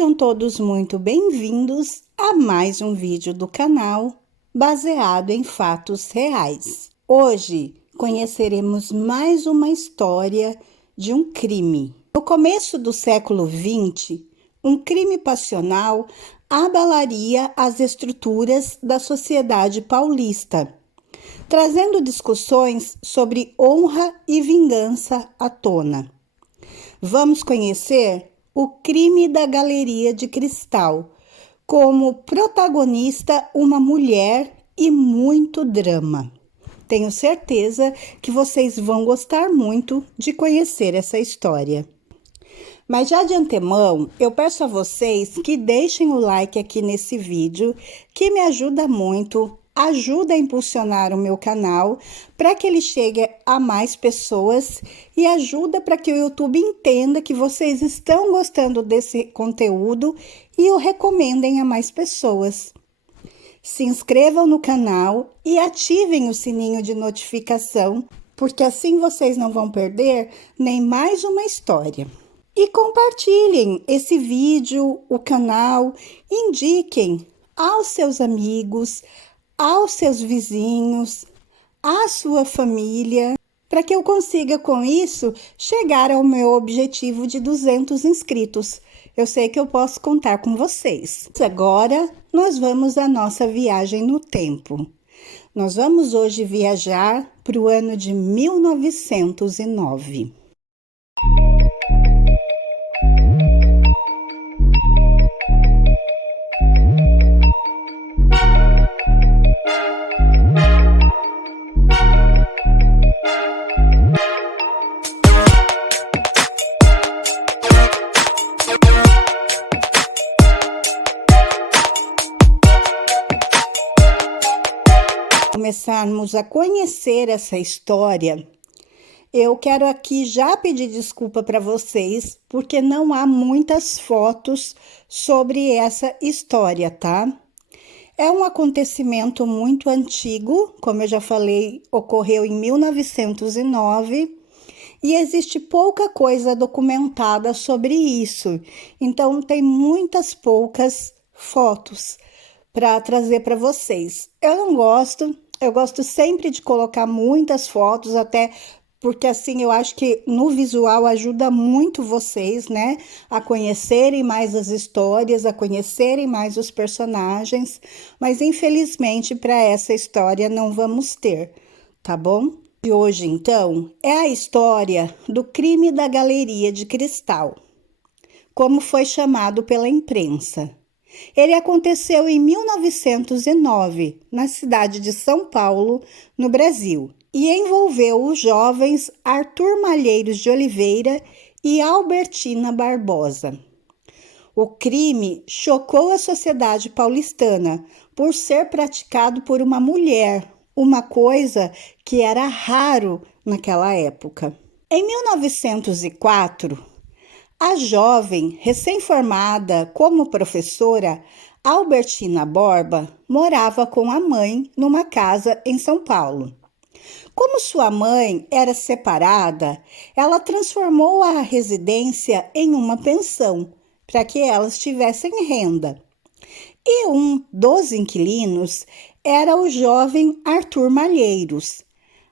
Sejam todos muito bem-vindos a mais um vídeo do canal baseado em fatos reais. Hoje conheceremos mais uma história de um crime. No começo do século XX, um crime passional abalaria as estruturas da sociedade paulista, trazendo discussões sobre honra e vingança à tona. Vamos conhecer o crime da Galeria de Cristal, como protagonista uma mulher e muito drama. Tenho certeza que vocês vão gostar muito de conhecer essa história. Mas já de antemão, eu peço a vocês que deixem o like aqui nesse vídeo, que me ajuda muito, ajuda a impulsionar o meu canal para que ele chegue a mais pessoas e ajuda para que o YouTube entenda que vocês estão gostando desse conteúdo e o recomendem a mais pessoas. Se inscrevam no canal e ativem o sininho de notificação, porque assim vocês não vão perder nem mais uma história. E compartilhem esse vídeo, o canal, indiquem aos seus amigos, aos seus vizinhos, à sua família, para que eu consiga com isso chegar ao meu objetivo de 200 inscritos. Eu sei que eu posso contar com vocês. Agora nós vamos à nossa viagem no tempo. Nós vamos hoje viajar para o ano de 1909. Começarmos a conhecer essa história, eu quero aqui já pedir desculpa para vocês, porque não há muitas fotos sobre essa história, tá? É um acontecimento muito antigo, como eu já falei, ocorreu em 1909, e existe pouca coisa documentada sobre isso, então tem muitas poucas fotos para trazer para vocês. Eu gosto sempre de colocar muitas fotos, até porque assim eu acho que no visual ajuda muito vocês, né? A conhecerem mais as histórias, a conhecerem mais os personagens, mas infelizmente para essa história não vamos ter, tá bom? E hoje, então, é a história do crime da Galeria de Cristal, como foi chamado pela imprensa. Ele aconteceu em 1909, na cidade de São Paulo, no Brasil, e envolveu os jovens Arthur Malheiros de Oliveira e Albertina Barbosa. O crime chocou a sociedade paulistana por ser praticado por uma mulher, uma coisa que era raro naquela época. Em 1904, a jovem, recém-formada como professora, Albertina Borba, morava com a mãe numa casa em São Paulo. Como sua mãe era separada, ela transformou a residência em uma pensão, para que elas tivessem renda. E um dos inquilinos era o jovem Arthur Malheiros.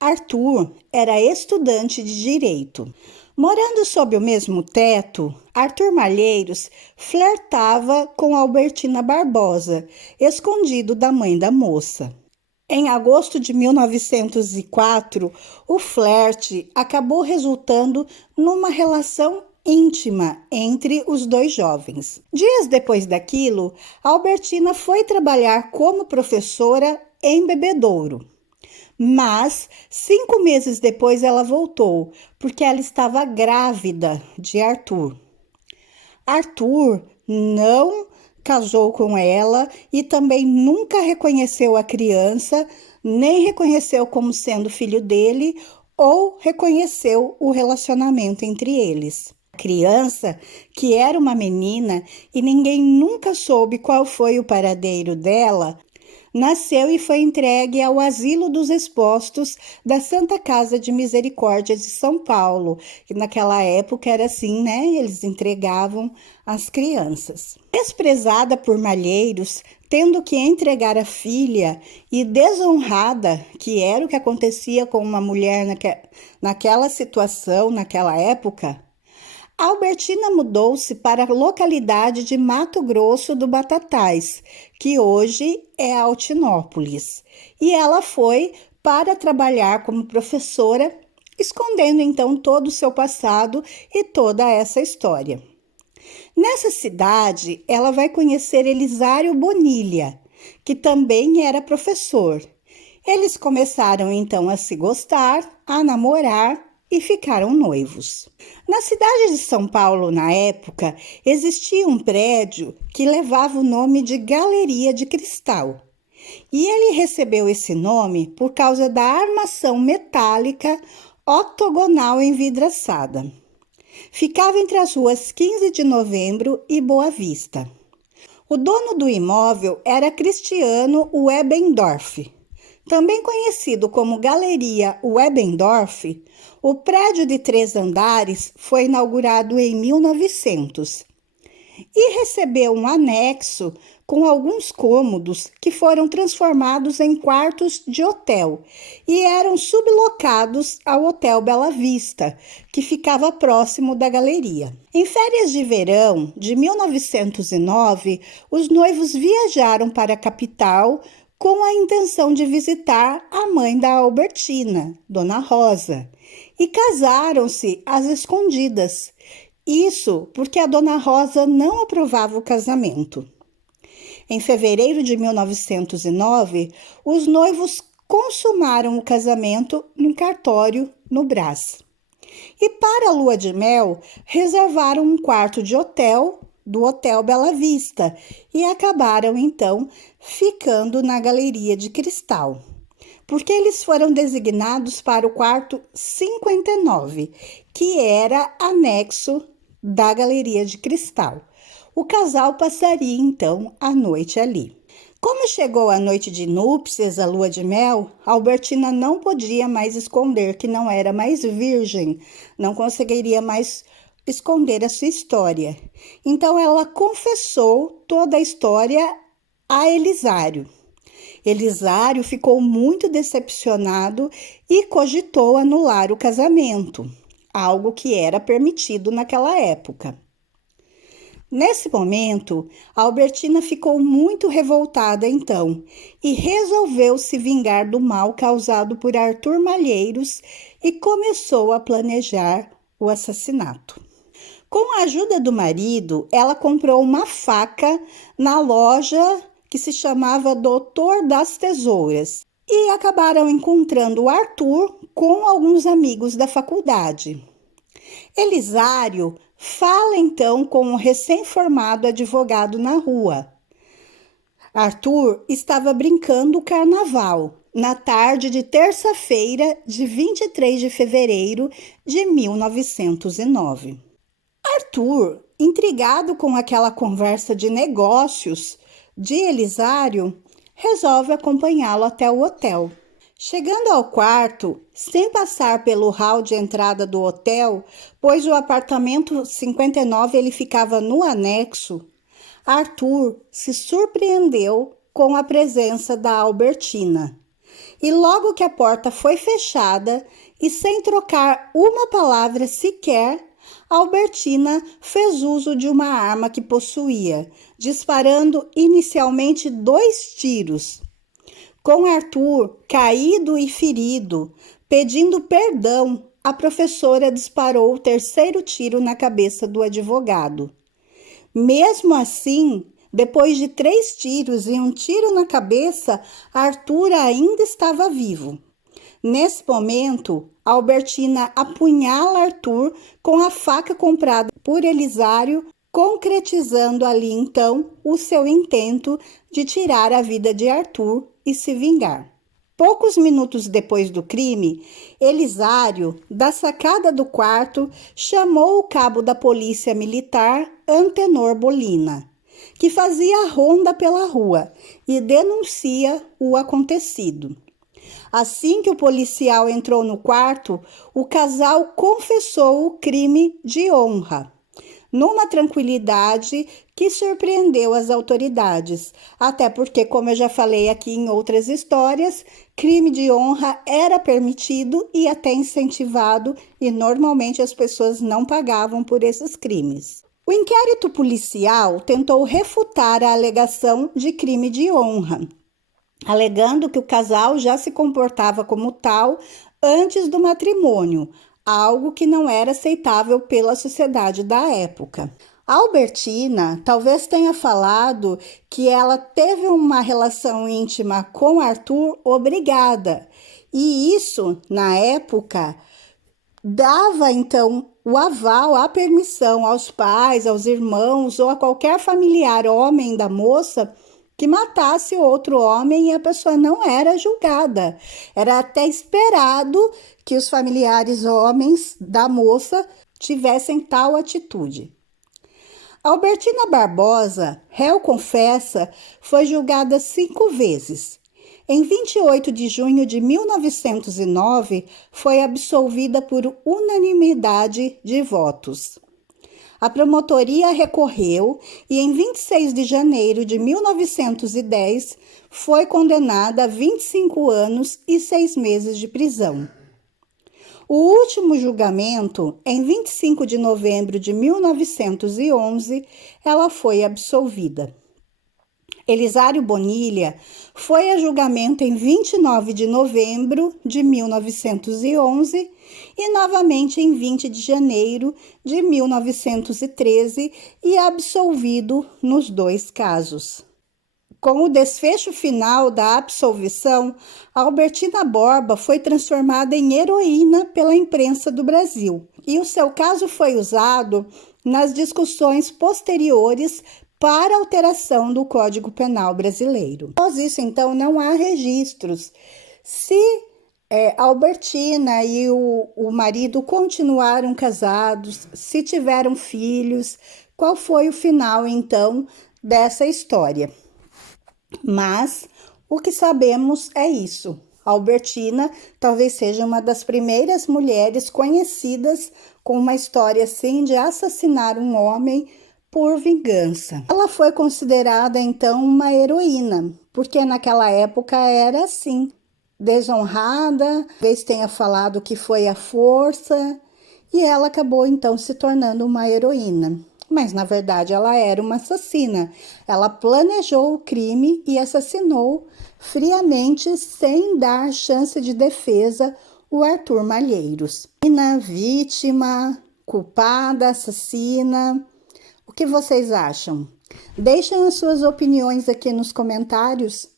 Arthur era estudante de direito. Morando sob o mesmo teto, Arthur Malheiros flertava com Albertina Barbosa, escondido da mãe da moça. Em agosto de 1904, o flerte acabou resultando numa relação íntima entre os dois jovens. Dias depois daquilo, Albertina foi trabalhar como professora em Bebedouro. Mas 5 meses depois ela voltou, porque ela estava grávida de Arthur. Arthur não casou com ela e também nunca reconheceu a criança, nem reconheceu como sendo filho dele ou reconheceu o relacionamento entre eles. A criança, que era uma menina e ninguém nunca soube qual foi o paradeiro dela, nasceu e foi entregue ao Asilo dos Expostos da Santa Casa de Misericórdia de São Paulo, que naquela época era assim, né? Eles entregavam as crianças. Desprezada por malheiros, tendo que entregar a filha e desonrada, que era o que acontecia com uma mulher naquela situação, naquela época, Albertina mudou-se para a localidade de Mato Grosso do Batatais, que hoje é Altinópolis, e ela foi para trabalhar como professora, escondendo então todo o seu passado e toda essa história. Nessa cidade, ela vai conhecer Elisário Bonilha, que também era professor. Eles começaram então a se gostar, a namorar e ficaram noivos. Na cidade de São Paulo, na época, existia um prédio que levava o nome de Galeria de Cristal. E ele recebeu esse nome por causa da armação metálica octogonal envidraçada. Ficava entre as ruas 15 de Novembro e Boa Vista. O dono do imóvel era Cristiano Webendorf. Também conhecido como Galeria Webendorf, o prédio de 3 andares foi inaugurado em 1900 e recebeu um anexo com alguns cômodos que foram transformados em quartos de hotel e eram sublocados ao Hotel Bela Vista, que ficava próximo da galeria. Em férias de verão de 1909, os noivos viajaram para a capital com a intenção de visitar a mãe da Albertina, Dona Rosa, e casaram-se às escondidas. Isso porque a Dona Rosa não aprovava o casamento. Em fevereiro de 1909, os noivos consumaram o casamento num cartório no Brás. E para a lua de mel, reservaram um quarto de hotel do Hotel Bela Vista e acabaram então ficando na Galeria de Cristal, porque eles foram designados para o quarto 59, que era anexo da Galeria de Cristal. O casal passaria então a noite ali. Como chegou a noite de núpcias, a lua de mel, Albertina não podia mais esconder que não era mais virgem, não conseguiria mais esconder a sua história. Então ela confessou toda a história a Elisário. Elisário ficou muito decepcionado e cogitou anular o casamento, algo que era permitido naquela época. Nesse momento, Albertina ficou muito revoltada então e resolveu se vingar do mal causado por Arthur Malheiros e começou a planejar o assassinato. Com a ajuda do marido, ela comprou uma faca na loja que se chamava Doutor das Tesouras e acabaram encontrando o Arthur com alguns amigos da faculdade. Elisário fala então com o recém-formado advogado na rua. Arthur estava brincando o carnaval na tarde de terça-feira de 23 de fevereiro de 1909. Arthur, intrigado com aquela conversa de negócios de Elisário, resolve acompanhá-lo até o hotel. Chegando ao quarto, sem passar pelo hall de entrada do hotel, pois o apartamento 59 ele ficava no anexo, Arthur se surpreendeu com a presença da Albertina. E logo que a porta foi fechada e sem trocar uma palavra sequer, Albertina fez uso de uma arma que possuía, disparando inicialmente 2 tiros. Com Arthur caído e ferido, pedindo perdão, a professora disparou o 3º tiro na cabeça do advogado. Mesmo assim, depois de 3 tiros e um tiro na cabeça, Arthur ainda estava vivo. Nesse momento, Albertina apunhala Arthur com a faca comprada por Elisário, concretizando ali então o seu intento de tirar a vida de Arthur e se vingar. Poucos minutos depois do crime, Elisário, da sacada do quarto, chamou o cabo da polícia militar, Antenor Bolina. que fazia ronda pela rua e denuncia o acontecido. Assim que o policial entrou no quarto, o casal confessou o crime de honra, numa tranquilidade que surpreendeu as autoridades. Até porque, como eu já falei aqui em outras histórias, crime de honra era permitido e até incentivado, e normalmente as pessoas não pagavam por esses crimes. O inquérito policial tentou refutar a alegação de crime de honra, alegando que o casal já se comportava como tal antes do matrimônio, algo que não era aceitável pela sociedade da época. A Albertina talvez tenha falado que ela teve uma relação íntima com Arthur obrigada, e isso, na época, dava então o aval, a permissão aos pais, aos irmãos ou a qualquer familiar homem da moça que matasse outro homem e a pessoa não era julgada. Era até esperado que os familiares homens da moça tivessem tal atitude. Albertina Barbosa, réu confessa, foi julgada 5 vezes. Em 28 de junho de 1909, foi absolvida por unanimidade de votos. A promotoria recorreu e, em 26 de janeiro de 1910, foi condenada a 25 anos e 6 meses de prisão. O último julgamento, em 25 de novembro de 1911, ela foi absolvida. Elisário Bonilha foi a julgamento em 29 de novembro de 1911 e novamente em 20 de janeiro de 1913 e absolvido nos 2 casos. Com o desfecho final da absolvição, Albertina Borba foi transformada em heroína pela imprensa do Brasil e o seu caso foi usado nas discussões posteriores para alteração do Código Penal brasileiro. Após isso, então, não há registros. Se Albertina e o marido continuaram casados, se tiveram filhos, qual foi o final, então, dessa história? Mas o que sabemos é isso. Albertina talvez seja uma das primeiras mulheres conhecidas com uma história assim de assassinar um homem por vingança. Ela foi considerada então uma heroína, porque naquela época era assim, desonrada, talvez tenha falado que foi a força, e ela acabou então se tornando uma heroína. Mas na verdade ela era uma assassina. Ela planejou o crime e assassinou friamente, sem dar chance de defesa, o Arthur Malheiros. Vítima, culpada, assassina. O que vocês acham? Deixem as suas opiniões aqui nos comentários.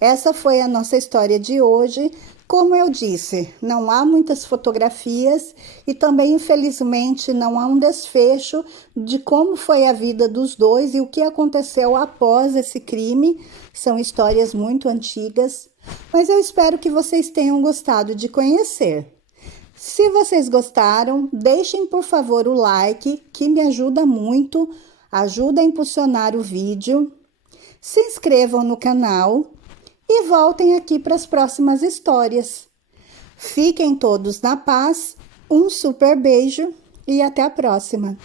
Essa foi a nossa história de hoje. Como eu disse, não há muitas fotografias e também, infelizmente, não há um desfecho de como foi a vida dos dois e o que aconteceu após esse crime. São histórias muito antigas, mas eu espero que vocês tenham gostado de conhecer. Se vocês gostaram, deixem por favor o like, que me ajuda muito, ajuda a impulsionar o vídeo. Se inscrevam no canal e voltem aqui para as próximas histórias. Fiquem todos na paz, um super beijo e até a próxima!